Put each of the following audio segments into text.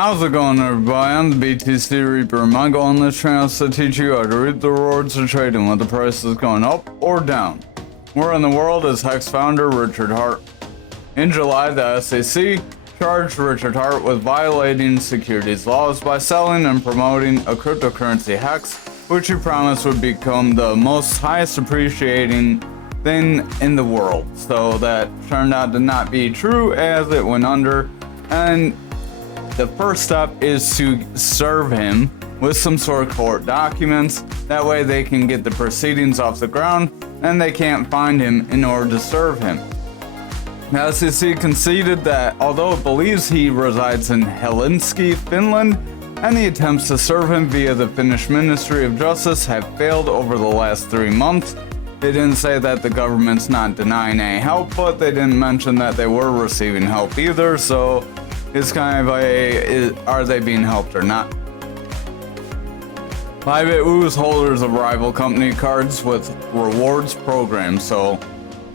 How's it going, everybody? I'm the BTC Reaper. My goal on this channel is to teach you how to reap the rewards of trading when the price is going up or down. Where in the world is Hex founder Richard Hart? In July, the SEC charged Richard Hart with violating securities laws by selling and promoting a cryptocurrency Hex, which he promised would become the most highest appreciating thing in the world. So that turned out to not be true as it went under, and the first step is to serve him with some sort of court documents. That way they can get the proceedings off the ground and they can't find him in order to serve him. The SEC conceded that although it believes he resides in Helsinki, Finland, any attempts to serve him via the Finnish Ministry of Justice have failed over the last 3 months. They didn't say that the government's not denying any help, but they didn't mention that they were receiving help either, so it's kind of are they being helped or not? Bybit woos holders of rival company cards with rewards programs. So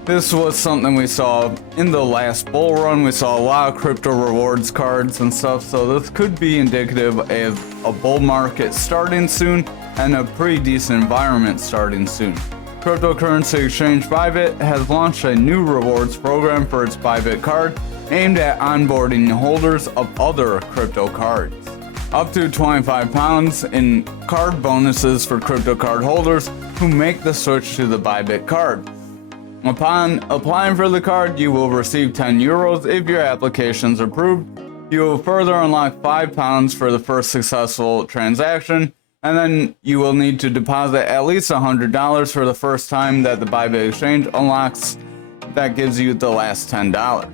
this was something we saw in the last bull run. We saw a lot of crypto rewards cards and stuff. So this could be indicative of a bull market starting soon and a pretty decent environment starting soon. Cryptocurrency exchange Bybit has launched a new rewards program for its Bybit card aimed at onboarding holders of other crypto cards. Up to £25 in card bonuses for crypto card holders who make the switch to the Bybit card. Upon applying for the card, you will receive €10 if your application is approved. You will further unlock £5 for the first successful transaction, and then you will need to deposit at least $100 for the first time that the Bybit exchange unlocks. That gives you the last $10.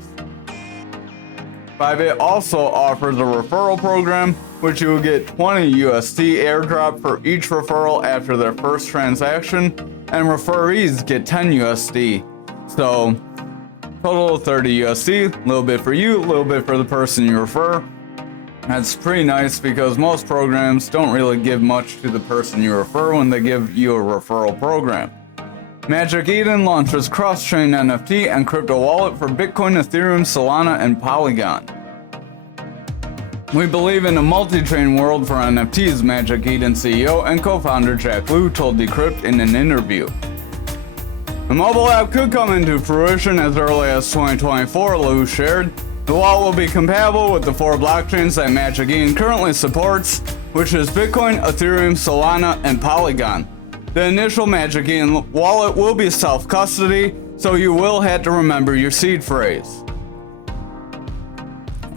Bybit also offers a referral program, which you will get 20 USD airdrop for each referral after their first transaction, and referees get 10 USD. So, total of 30 USD, a little bit for you, a little bit for the person you refer. That's pretty nice because most programs don't really give much to the person you refer when they give you a referral program. Magic Eden launches cross-chain NFT and crypto wallet for Bitcoin, Ethereum, Solana, and Polygon. We believe in a multi-chain world for NFTs, Magic Eden CEO and co-founder Jack Liu told Decrypt in an interview. The mobile app could come into fruition as early as 2024, Liu shared. The wallet will be compatible with the 4 blockchains that Magic Eden currently supports, which is Bitcoin, Ethereum, Solana, and Polygon. The initial Magic Eden wallet will be self-custody, so you will have to remember your seed phrase.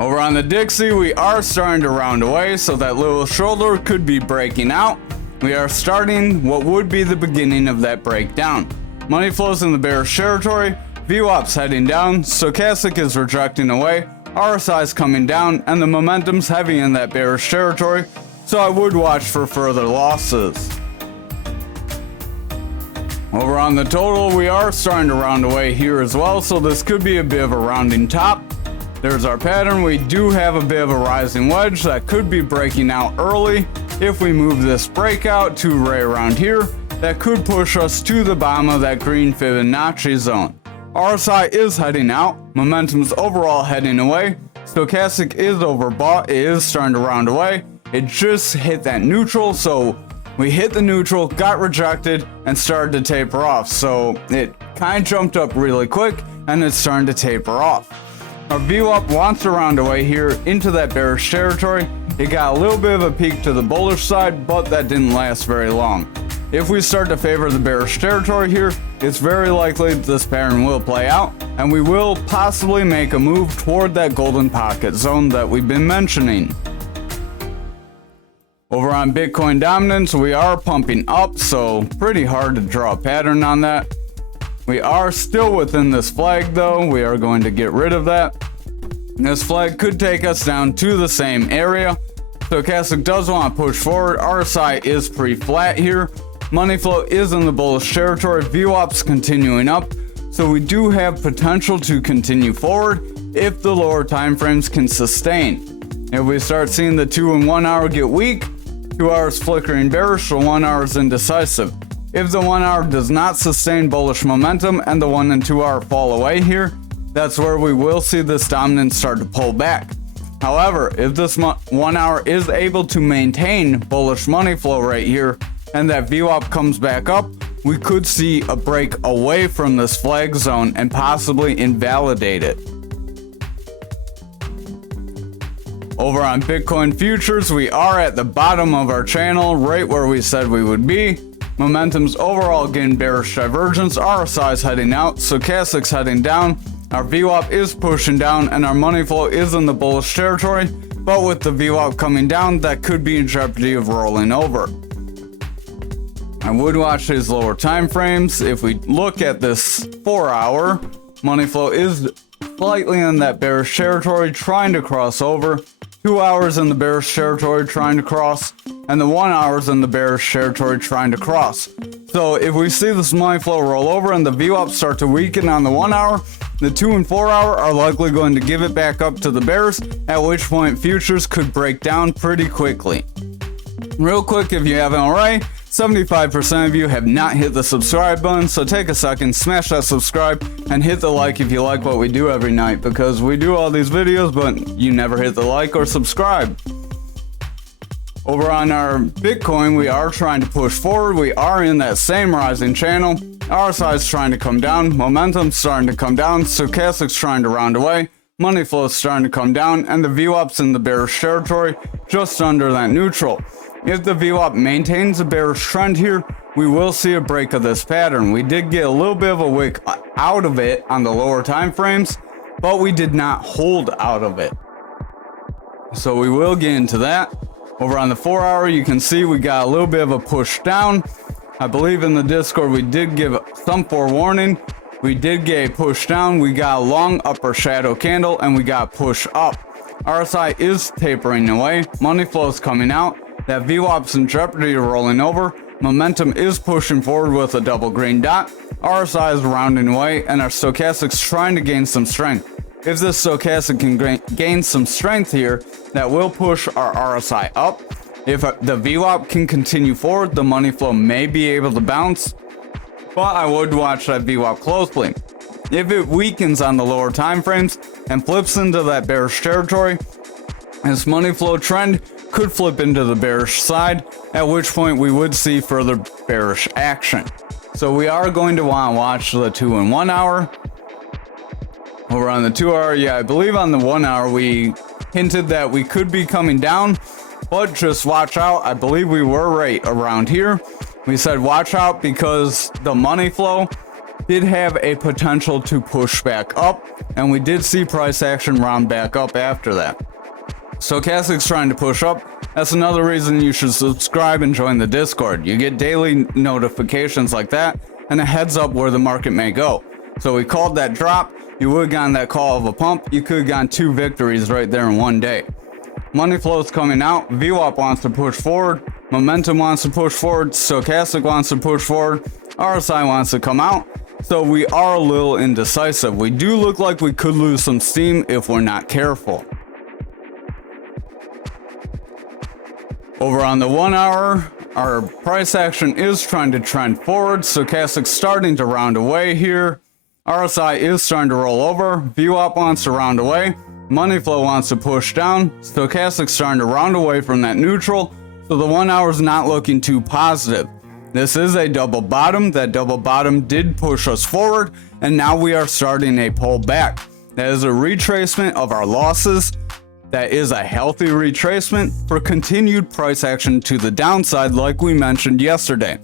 Over on the Dixie, we are starting to round away, so that little shoulder could be breaking out. We are starting what would be the beginning of that breakdown. Money flows in the bearish territory, VWAP's heading down, Stochastic is rejecting away, RSI's coming down, and the momentum's heavy in that bearish territory, so I would watch for further losses. Over on the total, we are starting to round away here as well, so this could be a bit of a rounding top. There's our pattern. We do have a bit of a rising wedge that could be breaking out early. If we move this breakout to right around here, that could push us to the bottom of that green Fibonacci zone. RSI is heading out, momentum's overall heading away, Stochastic is overbought, it is starting to round away. It just hit that neutral, so we hit the neutral, got rejected, and started to taper off. So it kind of jumped up really quick, and it's starting to taper off. Our VWAP wants to round away here into that bearish territory. It got a little bit of a peak to the bullish side, but that didn't last very long. If we start to favor the bearish territory here, it's very likely this pattern will play out, and we will possibly make a move toward that golden pocket zone that we've been mentioning. Over on Bitcoin dominance, we are pumping up, so pretty hard to draw a pattern on that. We are still within this flag though, we are going to get rid of that. This flag could take us down to the same area. Stochastic does want to push forward, RSI is pretty flat here. Money flow is in the bullish territory, VWAP's continuing up, so we do have potential to continue forward if the lower time frames can sustain. If we start seeing the 2 and 1 hour get weak, 2 hours flickering bearish, the 1 hour is indecisive. If the 1 hour does not sustain bullish momentum and the 1 and 2 hour fall away here, that's where we will see this dominance start to pull back. However, if this 1 hour is able to maintain bullish money flow right here, and that VWAP comes back up, we could see a break away from this flag zone and possibly invalidate it. Over on Bitcoin futures, we are at the bottom of our channel, right where we said we would be. Momentum's overall getting bearish divergence, RSI is heading out, stochastic's heading down, our VWAP is pushing down, and our money flow is in the bullish territory, but with the VWAP coming down, that could be in jeopardy of rolling over. I would watch these lower time frames. If we look at this 4 hour, money flow is slightly in that bearish territory, trying to cross over. 2 hours in the bearish territory trying to cross, and the 1 hour's in the bearish territory trying to cross. So if we see this money flow roll over and the VWAP start to weaken on the 1 hour, the 2 and 4 hour are likely going to give it back up to the bears, at which point futures could break down pretty quickly. Real quick, if you haven't already, 75% of you have not hit the subscribe button, so take a second, smash that subscribe, and hit the like if you like what we do every night, because we do all these videos, but you never hit the like or subscribe. Over on our Bitcoin, we are trying to push forward. We are in that same rising channel. RSI is trying to come down, momentum's starting to come down, stochastic's trying to round away, money flow is starting to come down, and the VWAP's in the bearish territory, just under that neutral. If the VWAP maintains a bearish trend here, we will see a break of this pattern. We did get a little bit of a wick out of it on the lower time frames, but we did not hold out of it. So we will get into that. Over on the 4 hour, you can see we got a little bit of a push down. I believe in the Discord we did give some forewarning. We did get a push down. We got a long upper shadow candle and we got push up. RSI is tapering away. Money flow is coming out. That VWAP's in jeopardy of rolling over. Momentum is pushing forward with a double green dot. RSI is rounding away, and our stochastic's trying to gain some strength. If this stochastic can gain some strength here, that will push our RSI up. If the VWAP can continue forward, the money flow may be able to bounce, but I would watch that VWAP closely. If it weakens on the lower time frames and flips into that bearish territory, this money flow trend could flip into the bearish side, at which point we would see further bearish action. So we are going to want to watch the 2 and 1 hour. Over on the 2 hour, yeah, I believe on the 1 hour we hinted that we could be coming down, but just watch out. I believe we were right around here. We said watch out because the money flow did have a potential to push back up, and we did see price action round back up after that. Stochastic's trying to push up. That's another reason you should subscribe and join the Discord. You get daily notifications like that and a heads up where the market may go. So we called that drop. You would have gotten that call of a pump. You could have gotten 2 victories right there in one day. Money flow is coming out. VWAP wants to push forward. Momentum wants to push forward. Stochastic wants to push forward. RSI wants to come out. So we are a little indecisive. We do look like we could lose some steam if we're not careful. Over on the 1 hour, our price action is trying to trend forward. Stochastic's starting to round away here. RSI is starting to roll over. VWAP wants to round away. Money flow wants to push down. Stochastic's starting to round away from that neutral. So the 1 hour is not looking too positive. This is a double bottom. That double bottom did push us forward, and now we are starting a pullback. That is a retracement of our losses. That is a healthy retracement for continued price action to the downside, like we mentioned yesterday.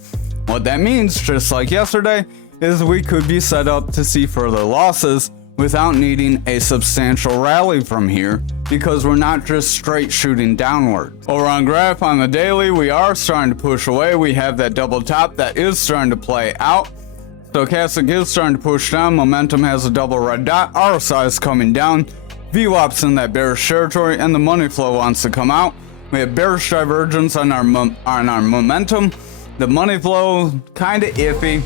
What that means, just like yesterday, is we could be set up to see further losses without needing a substantial rally from here, because we're not just straight shooting downward. Over on graph on the daily, we are starting to push away. We have that double top that is starting to play out. Stochastic is starting to push down. Momentum has a double red dot. RSI is coming down. VWAP's in that bearish territory, and the money flow wants to come out. We have bearish divergence on our momentum. The money flow kind of iffy.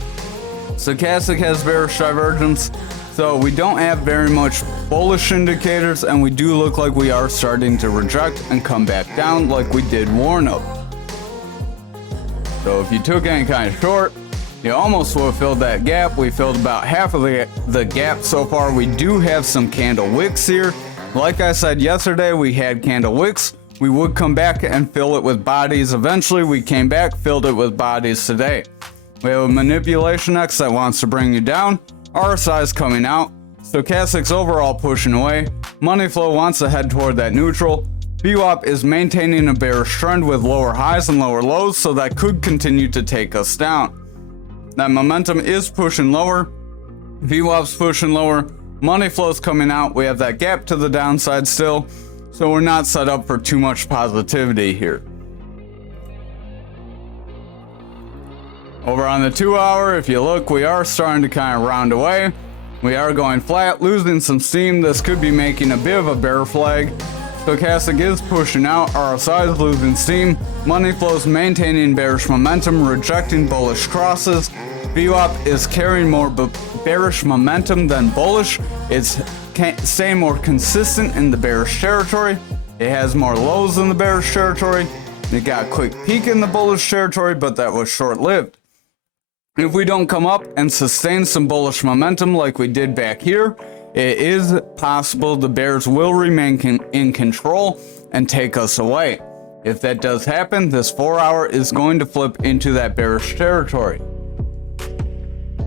Stochastic has bearish divergence, so we don't have very much bullish indicators, and we do look like we are starting to reject and come back down like we did warn of. So if you took any kind of short, you almost would have filled that gap. We filled about half of the gap so far. We do have some candle wicks here. Like I said yesterday, we had candle wicks. We would come back and fill it with bodies. Eventually, we came back, filled it with bodies today. We have a manipulation X that wants to bring you down. RSI is coming out. Stochastic's overall pushing away. Money flow wants to head toward that neutral. VWAP is maintaining a bearish trend with lower highs and lower lows, so that could continue to take us down. That momentum is pushing lower. VWAP's pushing lower. Money flow's coming out. We have that gap to the downside still, so we're not set up for too much positivity here. Over on the 2 hour, if you look, we are starting to kind of round away. We are going flat, losing some steam. This could be making a bit of a bear flag. Stochastic is pushing out. RSI is losing steam. Money flow's maintaining bearish momentum, rejecting bullish crosses. VWAP is carrying more bearish momentum than bullish. It's staying more consistent in the bearish territory. It has more lows in the bearish territory. It got a quick peak in the bullish territory, but that was short-lived. If we don't come up and sustain some bullish momentum like we did back here, it is possible the bears will remain in control and take us away. If that does happen, this 4 hour is going to flip into that bearish territory.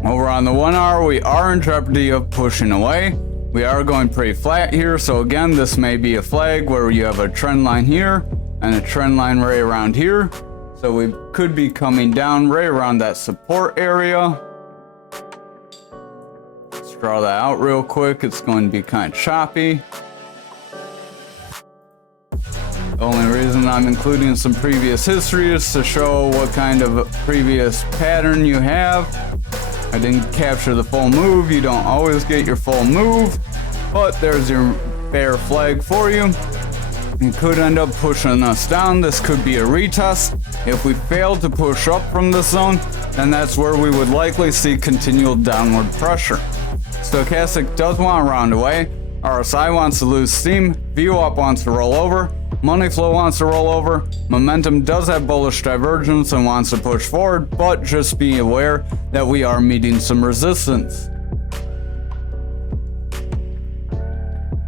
Over on the 1 hour, we are in jeopardy of pushing away. We are going pretty flat here, so again, this may be a flag where you have a trend line here and a trend line right around here. So we could be coming down right around that support area. Let's draw that out real quick. It's going to be kind of choppy. The only reason I'm including some previous history is to show what kind of previous pattern you have. I didn't capture the full move. You don't always get your full move, but there's your bear flag for you. It could end up pushing us down. This could be a retest. If we fail to push up from this zone, then that's where we would likely see continual downward pressure. Stochastic does want to round away. RSI wants to lose steam. VWAP wants to roll over. Money flow wants to roll over. Momentum does have bullish divergence and wants to push forward, but just be aware that we are meeting some resistance.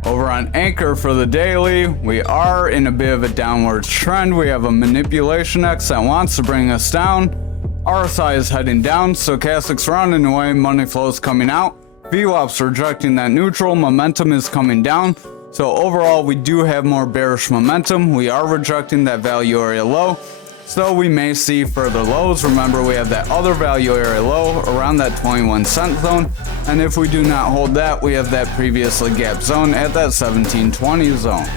Over on Anchor for the daily, we are in a bit of a downward trend. We have a manipulation X that wants to bring us down. RSI is heading down. Stochastic's rounding away. Money flow's coming out. VWAP's rejecting that neutral. Momentum is coming down. So overall, we do have more bearish momentum. We are rejecting that value area low. So we may see further lows. Remember, we have that other value area low around that 21 cent zone. And if we do not hold that, we have that previously gapped zone at that 1720 zone.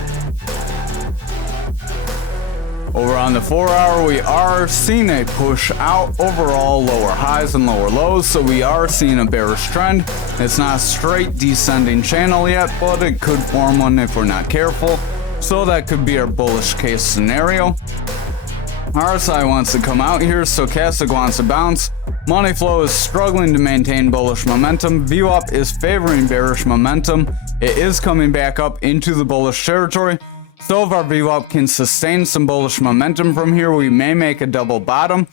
Over on the 4 hour, we are seeing a push out. Overall, lower highs and lower lows. So we are seeing a bearish trend. It's not a straight descending channel yet, but it could form one if we're not careful. So that could be our bullish case scenario. RSI wants to come out here. Stochastic wants to bounce. Money flow is struggling to maintain bullish momentum. VWAP is favoring bearish momentum. It is coming back up into the bullish territory. So if our VWAP can sustain some bullish momentum from here, we may make a double bottom,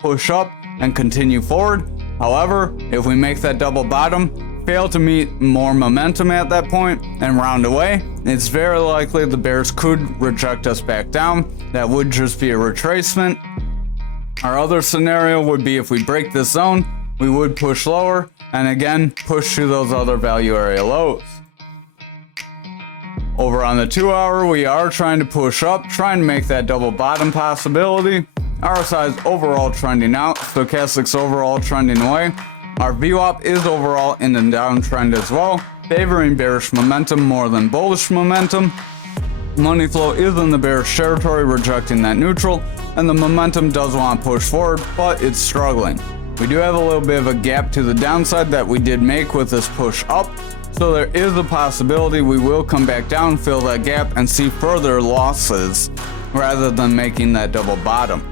push up, and continue forward. However, if we make that double bottom, fail to meet more momentum at that point, and round away, it's very likely the bears could reject us back down. That would just be a retracement. Our other scenario would be if we break this zone, we would push lower, and again, push to those other value area lows. Over on the 2 hour, we are trying to push up, trying to make that double bottom possibility. RSI is overall trending out. Stochastic's overall trending away. Our VWAP is overall in the downtrend as well, favoring bearish momentum more than bullish momentum. Money flow is in the bearish territory, rejecting that neutral, and the momentum does want to push forward, but it's struggling. We do have a little bit of a gap to the downside that we did make with this push up, so there is a possibility we will come back down, fill that gap, and see further losses rather than making that double bottom.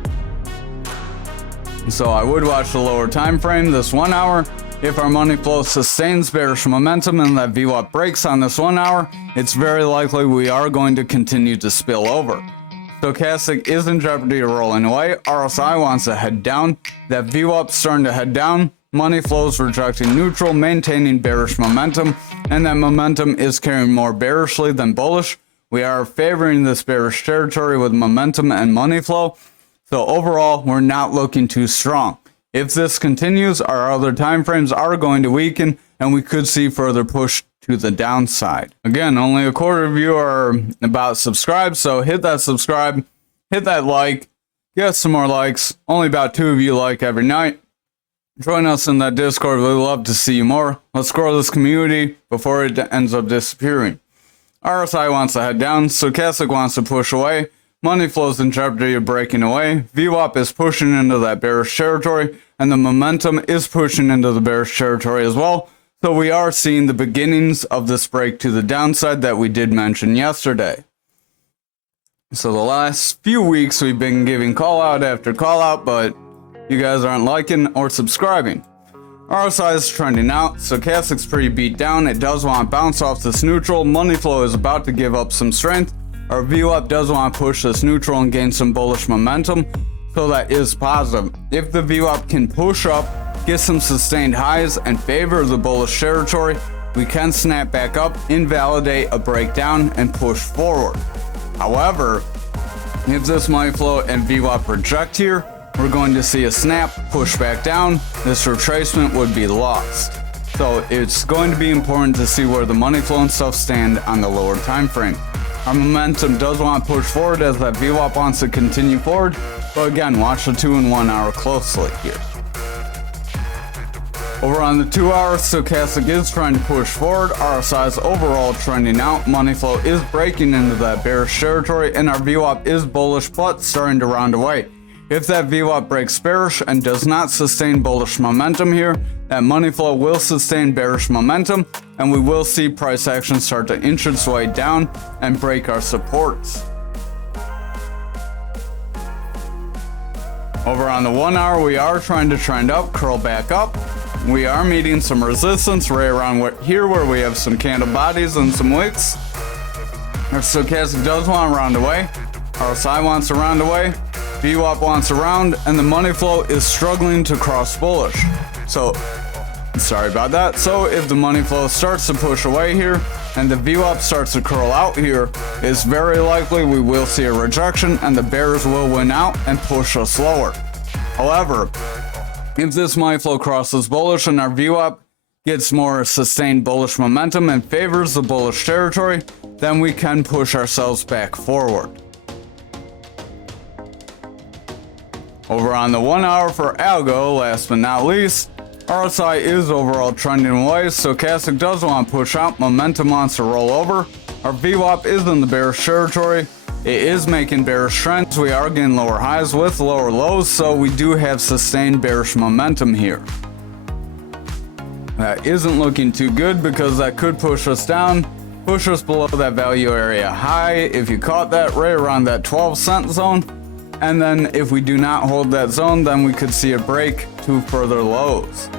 So I would watch the lower time frame, this 1 hour. If our money flow sustains bearish momentum and that VWAP breaks on this 1 hour, it's very likely we are going to continue to spill over. Stochastic is in jeopardy of rolling away. RSI wants to head down. That VWAP's starting to head down. money flows rejecting neutral, maintaining bearish momentum, and that momentum is carrying more bearishly than bullish. We are favoring this bearish territory with momentum and money flow. So overall, we're not looking too strong. If this continues, our other time frames are going to weaken and we could see further push to the downside. Again, only a quarter of you are about subscribed, so hit that subscribe, hit that like, get some more likes. Only about 2 of you like every night. Join us in that Discord. We'd love to see you more. Let's grow this community before it ends up disappearing. RSI wants to head down, Stochastic wants to push away. Money flows in jeopardy of breaking away. VWAP is pushing into that bearish territory, and the momentum is pushing into the bearish territory as well. So we are seeing the beginnings of this break to the downside that we did mention yesterday. So the last few weeks we've been giving call out after call out, but you guys aren't liking or subscribing. RSI is trending out, Stochastic's pretty beat down. It does want to bounce off this neutral. Money flow is about to give up some strength. Our VWAP does want to push this neutral and gain some bullish momentum, so that is positive. If the VWAP can push up, get some sustained highs and favor the bullish territory, we can snap back up, invalidate a breakdown, and push forward. However, if this money flow and VWAP reject here, we're going to see a snap, push back down. This retracement would be lost. So it's going to be important to see where the money flow and stuff stand on the lower time frame. Our momentum does want to push forward as that VWAP wants to continue forward, but again, watch the 2 and 1 hour closely here. Over on the 2 hour, Stochastic is trying to push forward. RSI is overall trending out. Money flow is breaking into that bearish territory, and our VWAP is bullish but starting to round away. If that VWAP breaks bearish and does not sustain bullish momentum here, that money flow will sustain bearish momentum, and we will see price action start to inch its way down and break our supports. Over on the 1 hour, we are trying to trend up, curl back up. We are meeting some resistance right around here where we have some candle bodies and some wicks. Our Stochastic does want to round away. RSI wants to round away. VWAP wants to round, and the money flow is struggling to cross bullish. So, sorry about that. So if the money flow starts to push away here and the VWAP starts to curl out here, it's very likely we will see a rejection and the bears will win out and push us lower. However, if this money flow crosses bullish and our VWAP gets more sustained bullish momentum and favors the bullish territory, then we can push ourselves back forward. Over on the 1 hour for Algo, last but not least, RSI is overall trending away. Stochastic does want to push out. Momentum wants to roll over. Our VWAP is in the bearish territory. It is making bearish trends. We are getting lower highs with lower lows, so we do have sustained bearish momentum here. That isn't looking too good because that could push us down, push us below that value area high. If you caught that right around that 12-cent zone, and then if we do not hold that zone, then we could see a break to further lows.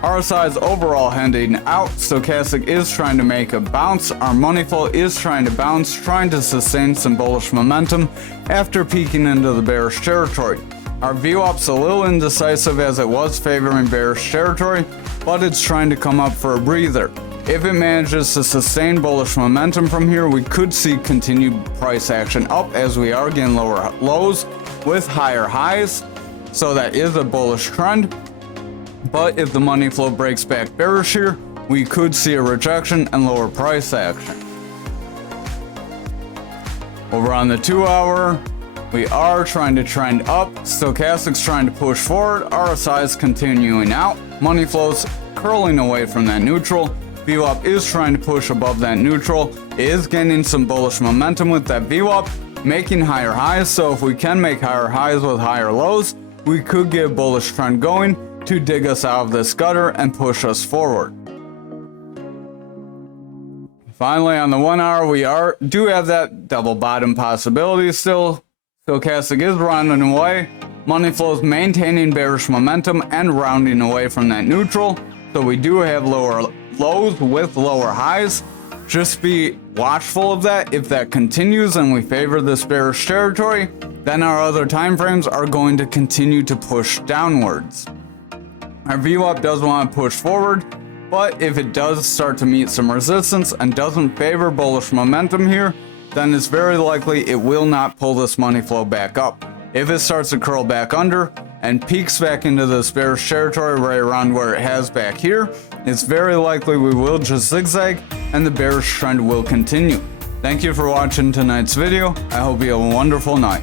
RSI is overall heading out. Stochastic is trying to make a bounce. Our money flow is trying to bounce, trying to sustain some bullish momentum after peeking into the bearish territory. Our VWAP's a little indecisive as it was favoring bearish territory, but it's trying to come up for a breather. If it manages to sustain bullish momentum from here, we could see continued price action up as we are getting lower lows with higher highs. So that is a bullish trend. But if the money flow breaks back bearish here, we could see a rejection and lower price action. Over on the 2 hour, we are trying to trend up. Stochastic's trying to push forward. RSI is continuing out. Money flows curling away from that neutral. VWAP is trying to push above that neutral. It is gaining some bullish momentum with that VWAP, making higher highs. So if we can make higher highs with higher lows, we could get a bullish trend going to dig us out of this gutter and push us forward. Finally, on the 1 hour, we do have that double bottom possibility still. Stochastic is rounding away. Money flows maintaining bearish momentum and rounding away from that neutral. So we do have lower lows with lower highs. Just be watchful of that. If that continues and we favor this bearish territory, then our other time frames are going to continue to push downwards. Our VWAP does want to push forward, but if it does start to meet some resistance and doesn't favor bullish momentum here, then it's very likely it will not pull this money flow back up. If it starts to curl back under and peaks back into this bearish territory right around where it has back here, it's very likely we will just zigzag and the bearish trend will continue. Thank you for watching tonight's video. I hope you have a wonderful night.